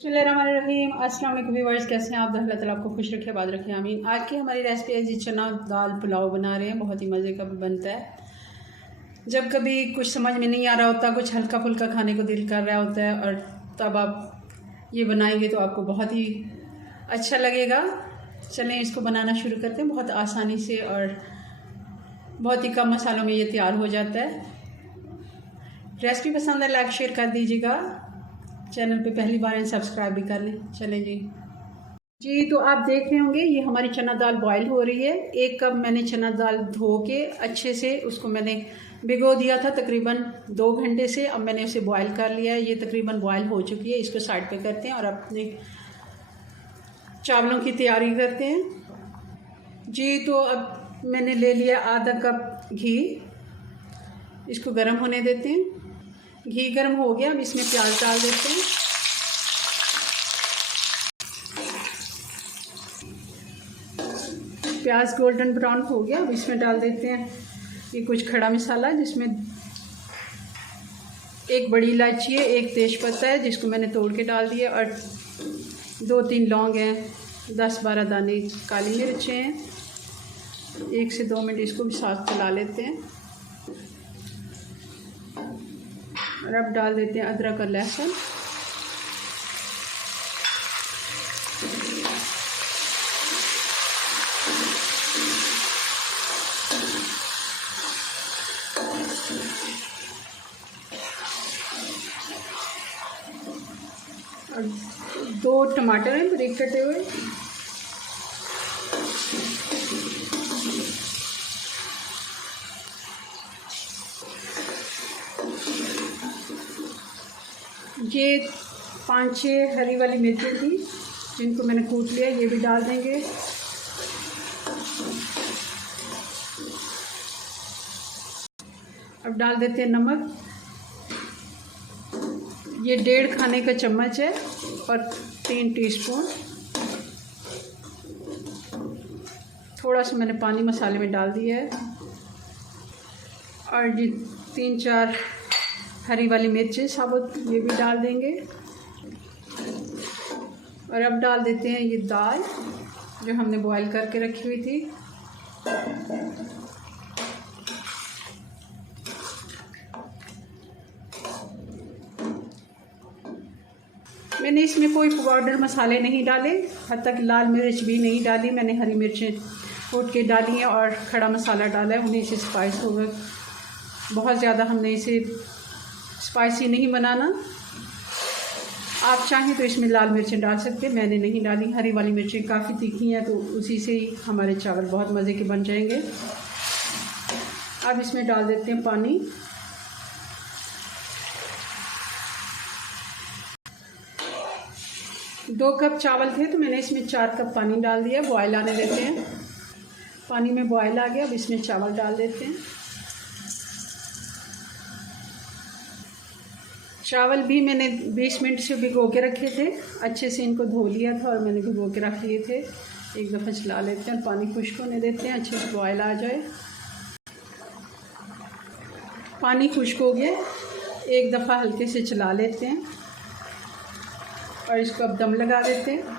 बिस्मिल्लाहिर्रहमानिर्रहीम। अस्सलाम वालेकुम व्यूअर्स, कैसे हैं आप? अल्लाह ताला आपको खुश रखे, आबाद रखे, आमीन। आज की हमारी रेसिपी है जी चना दाल पुलाव बना रहे हैं। बहुत ही मज़े का बनता है। जब कभी कुछ समझ में नहीं आ रहा होता, कुछ हल्का फुल्का खाने को दिल कर रहा होता है, और तब आप ये बनाएंगे तो आपको बहुत ही अच्छा लगेगा। चलें इसको बनाना शुरू करते हैं। बहुत आसानी से और बहुत ही कम मसालों में ये तैयार हो जाता है। रेसिपी पसंद है लाइक शेयर कर दीजिएगा। चैनल पे पहली बार सब्सक्राइब भी कर लें। चलें जी तो आप देख रहे होंगे ये हमारी चना दाल बॉईल हो रही है। 1 कप मैंने चना दाल धो के अच्छे से उसको मैंने भिगो दिया था तकरीबन 2 घंटे से। अब मैंने उसे बॉईल कर लिया है। ये तकरीबन बॉईल हो चुकी है। इसको साइड पे करते हैं और अपने चावलों की तैयारी करते हैं जी। तो अब मैंने ले लिया आधा कप घी। इसको गर्म होने देते हैं। घी गर्म हो गया। अब इसमें प्याज डाल देते हैं। प्याज गोल्डन ब्राउन हो गया। अब इसमें डाल देते हैं ये कुछ खड़ा मसाला, जिसमें 1 बड़ी इलायची है, 1 तेज़पत्ता है जिसको मैंने तोड़ के डाल दिया, और 2-3 लौंग हैं, 10-12 दाने काली मिर्चें हैं। 1 से 2 मिनट इसको भी साथ चला लेते हैं। और अब डाल देते हैं अदरक और लहसुन। और 2 टमाटर हैं बारीक कटे हुए। ये 5-6 हरी वाली मिर्चें थी जिनको मैंने कूट लिया, ये भी डाल देंगे। अब डाल देते हैं नमक। ये 1.5 खाने का चम्मच है, और 3 टीस्पून। थोड़ा सा मैंने पानी मसाले में डाल दिया है। और ये 3-4 हरी वाली मिर्चें साबुत, ये भी डाल देंगे। और अब डाल देते हैं ये दाल जो हमने बॉईल करके रखी हुई थी। मैंने इसमें कोई पाउडर मसाले नहीं डाले, हद तक लाल मिर्च भी नहीं डाली। मैंने हरी मिर्चें कूट के डाली हैं और खड़ा मसाला डाला है, उन्हीं से स्पाइस होगा। बहुत ज़्यादा हमने इसे स्पाइसी नहीं बनाना। आप चाहें तो इसमें लाल मिर्चें डाल सकते हैं, मैंने नहीं डाली। हरी वाली मिर्चें काफ़ी तीखी हैं, तो उसी से ही हमारे चावल बहुत मज़े के बन जाएंगे। अब इसमें डाल देते हैं पानी। दो कप चावल थे तो मैंने इसमें 4 कप पानी डाल दिया। बॉयल आने देते हैं। पानी में बॉयल आ गया। अब इसमें चावल डाल देते हैं। चावल भी मैंने 20 मिनट से भिगो के रखे थे। अच्छे से इनको धो लिया था और मैंने भिगो के रख लिए थे। एक दफ़ा चला लेते हैं, पानी खुश्क होने देते हैं, अच्छे से बॉयल आ जाए। पानी खुश्क हो गया। एक दफ़ा हल्के से चला लेते हैं और इसको अब दम लगा देते हैं।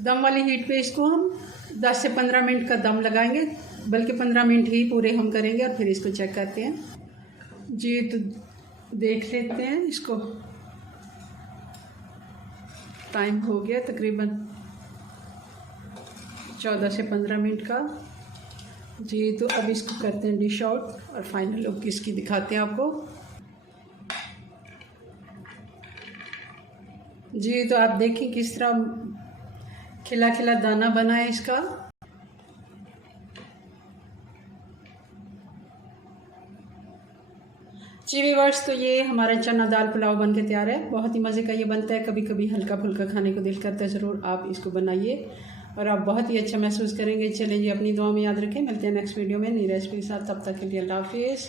दम वाली हीट पे इसको हम 10 से 15 मिनट का दम लगाएंगे, बल्कि 15 मिनट ही पूरे हम करेंगे, और फिर इसको चेक करते हैं जी। तो देख लेते हैं इसको। टाइम हो गया तकरीबन 14 से 15 मिनट का जी। तो अब इसको करते हैं डिश आउट और फाइनल लुक इसकी दिखाते हैं आपको जी। तो आप देखें किस तरह खिला खिला दाना बना है इसका। जी व्यूअर्स, तो ये हमारा चना दाल पुलाव बन के तैयार है। बहुत ही मज़े का ये बनता है। कभी कभी हल्का फुल्का खाने को दिल करता है, ज़रूर आप इसको बनाइए और आप बहुत ही अच्छा महसूस करेंगे। चलें जी, अपनी दुआ में याद रखें। मिलते हैं नेक्स्ट वीडियो में नई रेसिपी के साथ। तब तक के लिए अल्लाह हाफिज़।